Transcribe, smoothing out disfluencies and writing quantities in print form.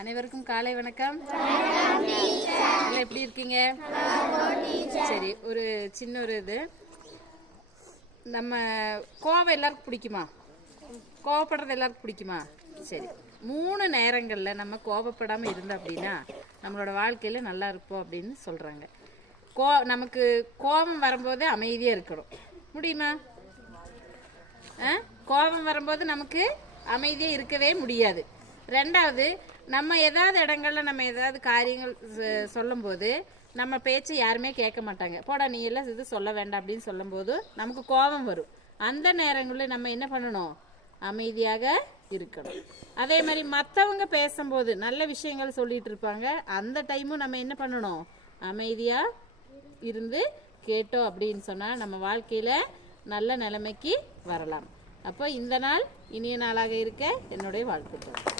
அனைவருக்கும் காலை வணக்கம். எல்லாம் எப்படி இருக்கீங்க? சரி, ஒரு சின்ன ஒரு இது, நம்ம கோவம் எல்லாருக்கும் பிடிக்குமா? கோவப்படுறது எல்லாருக்கும் பிடிக்குமா? சரி, 3 நேரங்களில் நம்ம கோபப்படாமல் இருந்தோம் அப்படின்னா நம்மளோட வாழ்க்கையில் நல்லா இருப்போம் அப்படின்னு சொல்கிறாங்க. நமக்கு கோபம் வரும்போதே அமைதியாக இருக்கணும். முடியுமா? கோபம் வரும்போது நமக்கு அமைதியாக இருக்கவே முடியாது. ரெண்டாவது, நம்ம ஏதாவது இடங்கள்ல நம்ம ஏதாவது காரியங்கள் சொல்லும்போது நம்ம பேச்சு யாருமே கேட்க மாட்டாங்க. போடா நீ எல்லாம் இது சொல்ல வேண்டாம் அப்படின்னு சொல்லும்போது நமக்கு கோபம் வரும். அந்த நேரங்களில் நம்ம என்ன பண்ணணும்? அமைதியாக இருக்கணும். அதே மாதிரி மற்றவங்க பேசும்போது நல்ல விஷயங்கள் சொல்லிட்டு இருப்பாங்க, அந்த டைமும் நம்ம என்ன பண்ணணும்? அமைதியாக இருந்து கேட்டோம் அப்படின்னு சொன்னால் நம்ம வாழ்க்கையில் நல்ல நிலைமைக்கு வரலாம். அப்போ இந்த நாள் இனிய நாளாக இருக்க என்னுடைய வாழ்த்துக்கள்.